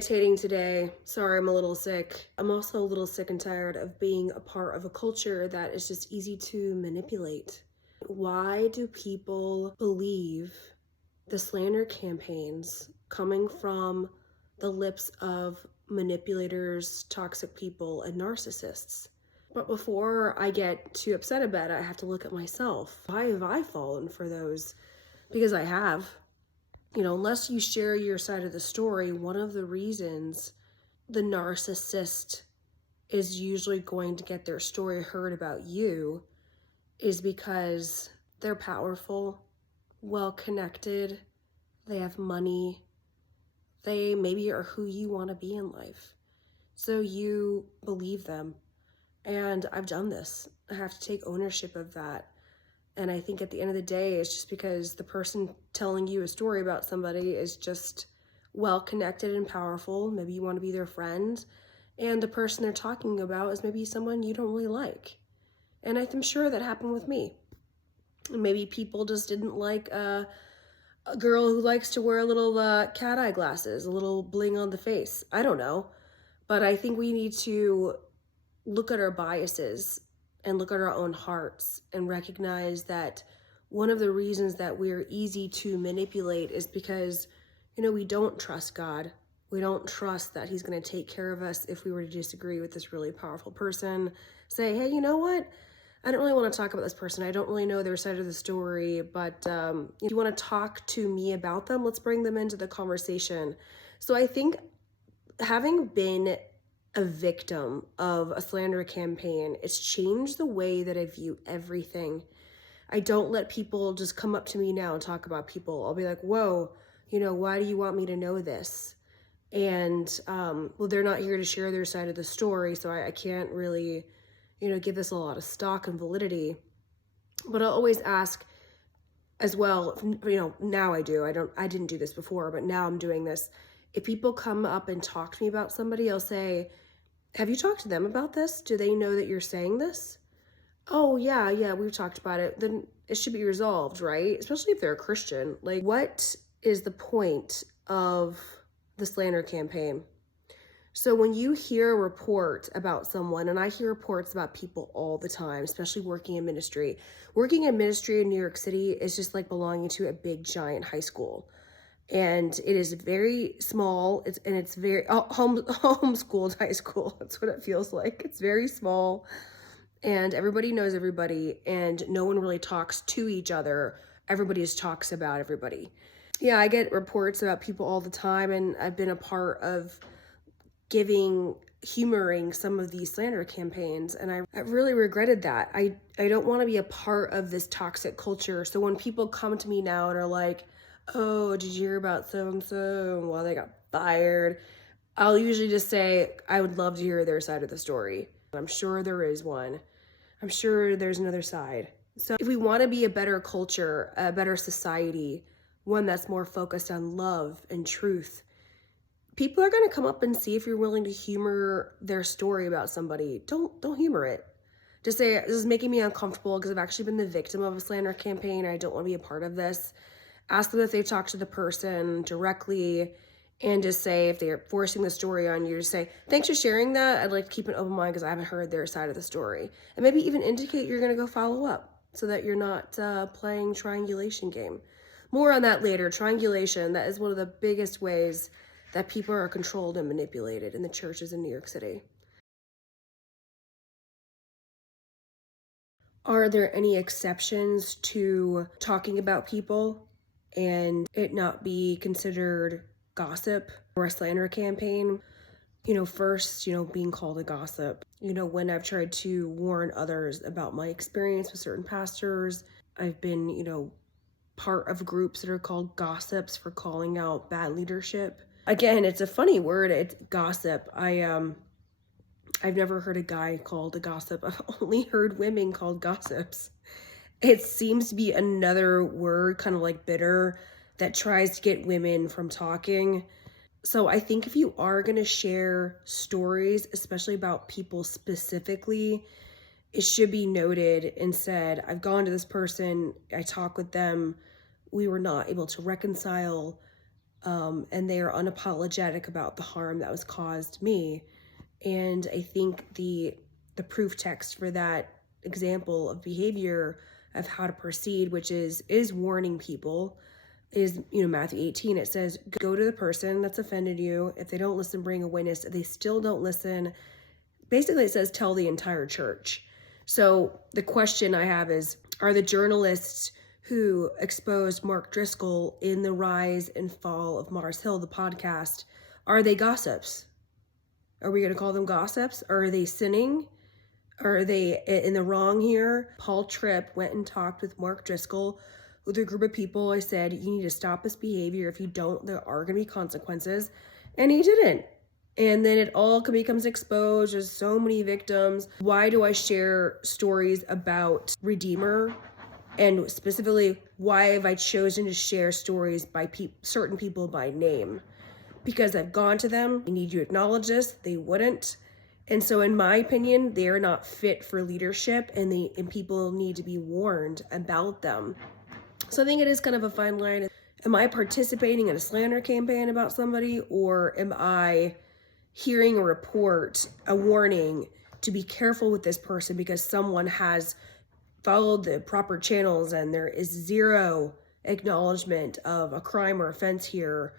meditating today. Sorry, I'm a little sick. I'm also a little sick and tired of being a part of a culture that is just easy to manipulate. Why do people believe the slander campaigns coming from the lips of manipulators, toxic people, and narcissists? But before I get too upset about it, I have to look at myself. Why have I fallen for those? Because I have. Unless you share your side of the story, one of the reasons the narcissist is usually going to get their story heard about you is because they're powerful, well-connected, they have money, they maybe are who you want to be in life. So you believe them. And I've done this. I have to take ownership of that. And I think at the end of the day, it's just because the person telling you a story about somebody is just well-connected and powerful. Maybe you want to be their friend. And the person they're talking about is maybe someone you don't really like. And I'm sure that happened with me. Maybe people just didn't like a girl who likes to wear little cat eye glasses, a little bling on the face. I don't know. But I think we need to look at our biases and look at our own hearts and recognize that one of the reasons that we're easy to manipulate is because, we don't trust God. We don't trust that he's going to take care of us if we were to disagree with this really powerful person. Say, hey, you know what? I don't really want to talk about this person. I don't really know their side of the story, but if you want to talk to me about them, let's bring them into the conversation. So I think having been a victim of a slander campaign, it's changed the way that I view everything. I don't let people just come up to me now and talk about people. I'll be like, whoa, why do you want me to know this? And, well, they're not here to share their side of the story, so I can't really, give this a lot of stock and validity. But I'll always ask as well, now I do. I didn't do this before, but now I'm doing this. If people come up and talk to me about somebody, I'll say, have you talked to them about this? Do they know that you're saying this? Oh, yeah, we've talked about it. Then it should be resolved, right? Especially if they're a Christian. Like, what is the point of the slander campaign? So when you hear a report about someone, and I hear reports about people all the time, especially working in ministry. Working in ministry in New York City is just like belonging to a big, giant high school. And it is very small. It's very homeschooled high school. That's what it feels like. It's very small, and everybody knows everybody, and no one really talks to each other. Everybody just talks about everybody. Yeah, I get reports about people all the time, and I've been a part of humoring some of these slander campaigns, and I really regretted that. I don't want to be a part of this toxic culture. So when people come to me now and are like, oh, did you hear about so-and-so? Well, they got fired. I'll usually just say, I would love to hear their side of the story. I'm sure there is one. I'm sure there's another side. So if we want to be a better culture, a better society, one that's more focused on love and truth, people are going to come up and see if you're willing to humor their story about somebody. Don't humor it. Just say, this is making me uncomfortable because I've actually been the victim of a slander campaign. I don't want to be a part of this. Ask them if they've talked to the person directly, and just say, if they're forcing the story on you, just say, thanks for sharing that. I'd like to keep an open mind because I haven't heard their side of the story. And maybe even indicate you're going to go follow up so that you're not playing triangulation game. More on that later. Triangulation, that is one of the biggest ways that people are controlled and manipulated in the churches in New York City. Are there any exceptions to talking about people and it not be considered gossip or a slander campaign? First, being called a gossip. When I've tried to warn others about my experience with certain pastors, I've been, part of groups that are called gossips for calling out bad leadership. Again, it's a funny word. It's gossip. I've never heard a guy called a gossip. I've only heard women called gossips. It seems to be another word, kind of like bitter, that tries to get women from talking. So I think if you are going to share stories, especially about people specifically, it should be noted and said, I've gone to this person, I talk with them, we were not able to reconcile. and they are unapologetic about the harm that was caused me. And I think the proof text for that example of behavior of how to proceed, which is warning people, is, Matthew 18. It says, go to the person that's offended you. If they don't listen, bring a witness. If they still don't listen, basically it says tell the entire church. So the question I have is, are the journalists who exposed Mark Driscoll in the rise and fall of Mars Hill, the podcast, are they gossips? Are we going to call them gossips? Or are they sinning? Are they in the wrong here? Paul Tripp went and talked with Mark Driscoll with a group of people. I said, you need to stop this behavior. If you don't, there are going to be consequences. And he didn't. And then it all becomes exposed. There's so many victims. Why do I share stories about Redeemer? And specifically, why have I chosen to share stories by certain people by name? Because I've gone to them. I need you to acknowledge this. They wouldn't. And so in my opinion, they are not fit for leadership, and people need to be warned about them. So I think it is kind of a fine line. Am I participating in a slander campaign about somebody, or am I hearing a report, a warning to be careful with this person because someone has followed the proper channels and there is zero acknowledgement of a crime or offense here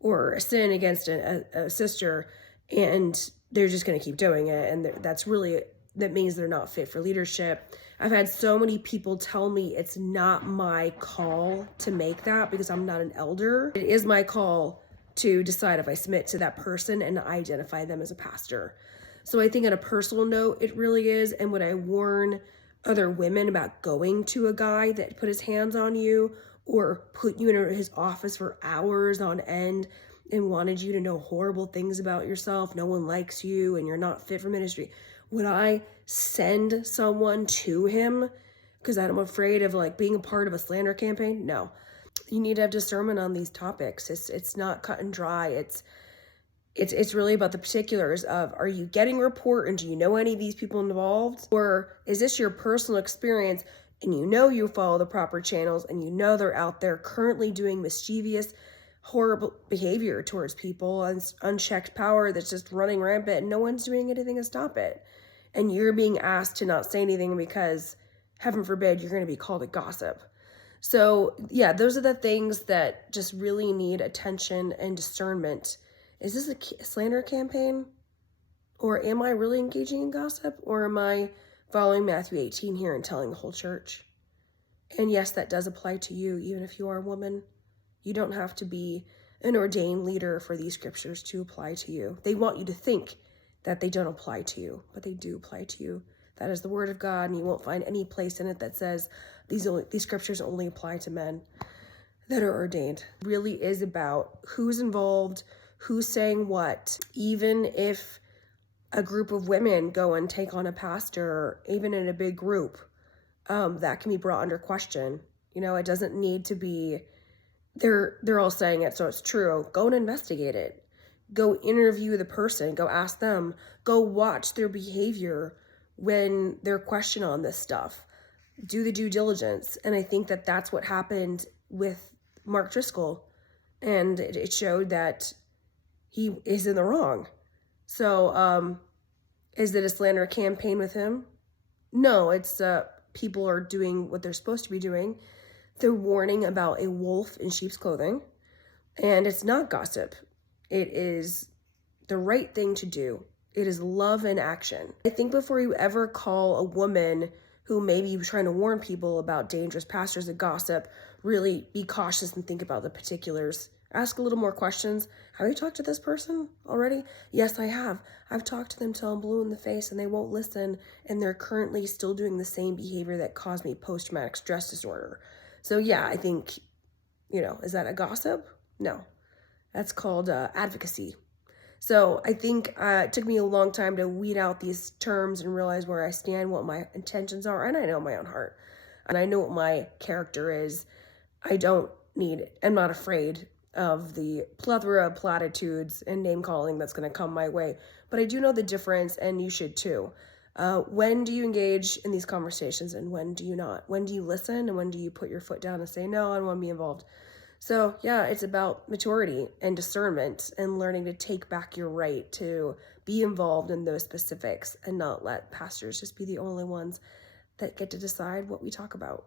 or a sin against a sister, and they're just going to keep doing it, and that means they're not fit for leadership. I've had so many people tell me it's not my call to make that because I'm not an elder. It is my call to decide if I submit to that person and identify them as a pastor. So I think on a personal note, it really is. And would I warn other women about going to a guy that put his hands on you or put you in his office for hours on end and wanted you to know horrible things about yourself? No one likes you and you're not fit for ministry. Would I send someone to him because I'm afraid of being a part of a slander campaign? No. You need to have discernment on these topics. It's not cut and dry. It's really about the particulars of, are you getting a report and do you know any of these people involved? Or is this your personal experience and you follow the proper channels and they're out there currently doing mischievous, horrible behavior towards people and unchecked power that's just running rampant and no one's doing anything to stop it. And you're being asked to not say anything because, heaven forbid, you're going to be called a gossip. So yeah, those are the things that just really need attention and discernment. Is this a slander campaign? Or am I really engaging in gossip? Or am I following Matthew 18 here and telling the whole church? And yes, that does apply to you, even if you are a woman. You don't have to be an ordained leader for these scriptures to apply to you. They want you to think that they don't apply to you, but they do apply to you. That is the word of God, and you won't find any place in it that says these scriptures only apply to men that are ordained. It really is about who's involved, who's saying what. Even if a group of women go and take on a pastor, even in a big group, that can be brought under question. It doesn't need to be, they're all saying it, so it's true. Go and investigate it. Go interview the person. Go ask them. Go watch their behavior when they're questioned on this stuff. Do the due diligence. And I think that that's what happened with Mark Driscoll. And it showed that he is in the wrong. So is it a slander campaign with him? No, it's people are doing what they're supposed to be doing. They're warning about a wolf in sheep's clothing. And it's not gossip. It is the right thing to do. It is love in action. I think before you ever call a woman who may be trying to warn people about dangerous pastors a gossip, really be cautious and think about the particulars. Ask a little more questions. Have you talked to this person already? Yes, I have. I've talked to them till I'm blue in the face and they won't listen, and they're currently still doing the same behavior that caused me post-traumatic stress disorder. So yeah, I think, is that a gossip? No. That's called advocacy. So I think it took me a long time to weed out these terms and realize where I stand, what my intentions are, and I know my own heart. And I know what my character is. I'm not afraid of the plethora of platitudes and name calling that's going to come my way. But I do know the difference, and you should too. When do you engage in these conversations and when do you not? When do you listen and when do you put your foot down and say, no, I don't want to be involved? So yeah, it's about maturity and discernment and learning to take back your right to be involved in those specifics and not let pastors just be the only ones that get to decide what we talk about.